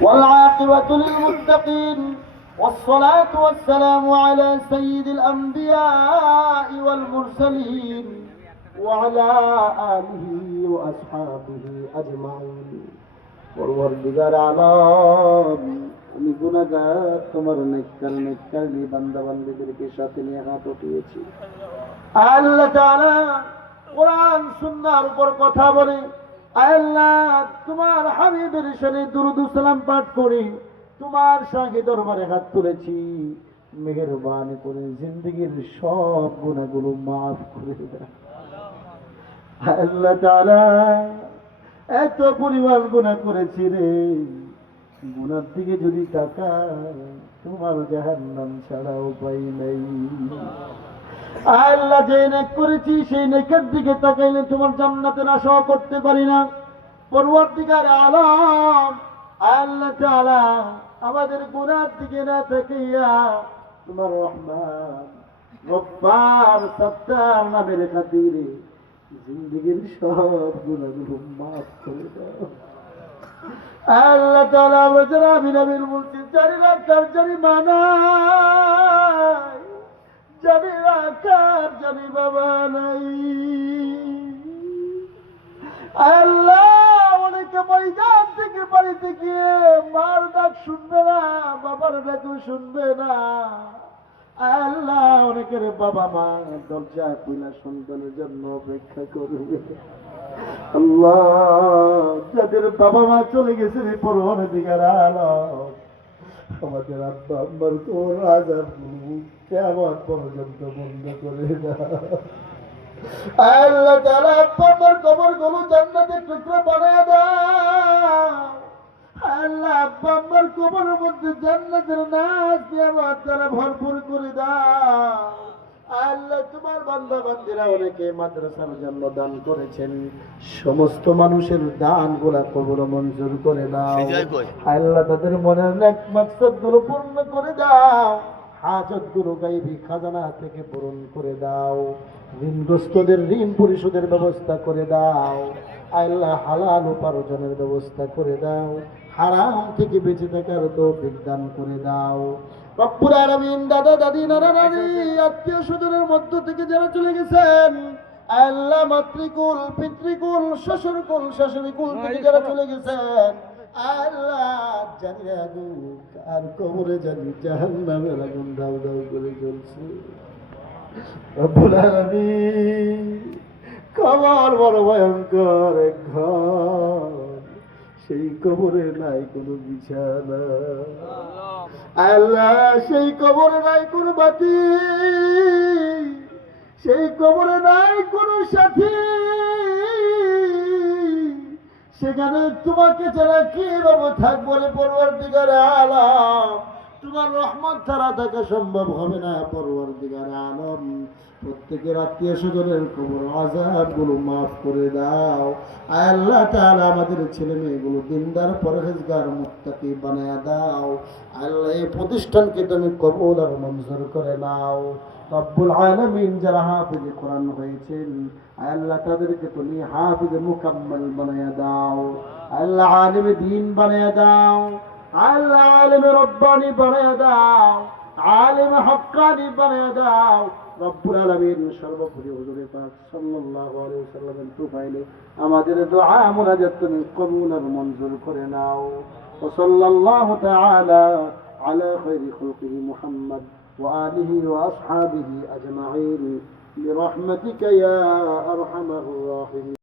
والعاقبة للمتقين والصلاة والسلام على سيد الأنبياء والمرسلين وعلى آله وأصحابه أجمعين পরওয়ারদিগার আলম আমি গুনাহগার তোমার নেককারী বান্দা বান্দীদেরকে সাথে নিয়ে হাত উঠিয়েছি। আল্লাহ তাআলা কোরআন সুন্নাহর উপর কথা বলে, আল্লাহ তোমার হাবিবের শানে দুরূদ ও সালাম পাঠ করি, তোমার শাহে দরবারে হাত তুলেছি, মেহেরবানি করে জিন্দেগীর সব গুনাহগুলো মাফ করে দাও। আল্লাহ তাআলা এত পরিমাণ গুনাহ করেছি রে, গুনার দিকে যদি তাকাই তোমার জাহান্নাম ছাড়া উপায় নেই। আল্লাহ যে নেক করেছি সেই নেকের দিকে তাকাইলে তোমার জান্নাতের আশাও করতে পারি না। পরওয়ারদিগার আলম আল্লাহ তাআলা আমাদের গুনার দিকে না তাকাইয়া তোমার রহমান গফফার সত্তার নামের খাতিরে জিন্দেগীর সব গুনাহগুলো মাফ করে দাও। আল্লাহ তাআলা আমরা যারা আমিন আমিন বলছি, জানি রাখার জানি মানাই, জানি রাখার জানি বাবা নাই। আল্লাহ অনেকে ময়দান থেকে বাড়িতে গিয়ে মার ডাক শুনবে না, বাবার ডাকও শুনবে না। আল্লাহ অনেকের বাবা মা দরজা খুলে সন্তানের জন্য অপেক্ষা করবে। আল্লাহ যাদের বাবা মা চলে গেছে পরওয়ারদিগার আলম আমাদের আব্বা আম্মার কোন আযাব কিয়ামত পর্যন্ত বন্ধ করে দাও। আল্লাহ তাআলা আব্বা আম্মার কবরগুলো জান্নাতের টুকরা বানায় দাও। আল্লাহ আব্বা আম্মার কবরের মধ্যে জান্নাতের নাজ নিয়ামত দ্বারা ভরপুর করে দাও। আল্লাহ তোমার বান্দা বান্দীরা অনেকে মাদ্রাসার জন্য দান করেছেন, সমস্ত মানুষের দানগুলা কবুল মঞ্জুর করে দাও। আল্লাহ তাদের মনের নেক মাকসাদগুলো পূর্ণ করে দাও, হাজতগুলো গায়বী খাজানা থেকে পূরণ করে দাও, ঋণগ্রস্তদের ঋণ পরিশোধের ব্যবস্থা করে দাও। আল্লাহ হালাল উপার্জনের ব্যবস্থা করে দাও, হারাম থেকে বেঁচে থাকার তৌফিক দান করে দাও। রব্বুল আলামিন দাদা দাদি নানা নানি আত্মীয় স্বজনের মধ্য থেকে যারা চলে গেছেন, আল্লাহ মাতৃকুল পিতৃকুল শ্বশুরকুল শাশুড়িকুল থেকে যারা চলে গেছেন, আল্লাহ জানি আগুন আর কবরে জানি জাহান্নামের আগুন দাউ দাউ করে জ্বলছে। রব্বুল আলামিন কবর বড় ভয়ঙ্কর এক ঘর, সেই কবরে নাই কোনো বিছানা। আল্লাহ সেই কবরে নাই কোনো বাতি, সেই কবরে নাই কোনো সাথী, সেখানে তোমাকে ছাড়া কিভাবে থাকবো রে পরওয়ারদিগার আলম? তোমার রহমত ছাড়া থাকা সম্ভব হবে না পরওয়ারদিগার আলম। প্রত্যেকের আত্মীয় স্বজনের কবর আযাবগুলো মাফ করে দাও। আল্লাহ তাআলা আমাদের ছেলে মেয়েগুলো দিনদার পরহেজগার মুত্তাকি বানায়া দাও। আল্লাহ এই প্রতিষ্ঠানকে তুমি কবুল আর মঞ্জুর করে নাও। রব্বুল আলামিন যারা হাফিজে কোরআন হয়েছেন, আল্লাহ তাদেরকে তুমি হাফিজে মুকাম্মাল বানায়া দাও। আল্লাহ আলিমে দ্বীন বানায়া দাও, আল্লাহ আলিমে রব্বানি বানায়া দাও, আলিমে হক্কানি বানায়া দাও। রব্বুল আলামিন সর্বোপরি হুজুরে পাক সাল্লাল্লাহু আলাইহি ওয়াসাল্লামের তুফাইলে আমাদের দোয়া মুনাজাত তুমি কবুল আর মঞ্জুর করে নাও। ওয়া সাল্লাল্লাহু তাআলা আলা খায়রি খালকিহি মুহাম্মদ ওয়া আলিহি ওয়া আসহাবিহি আজমাইন বিরহমাতিকা ইয়া আরহামার রাহিমিন।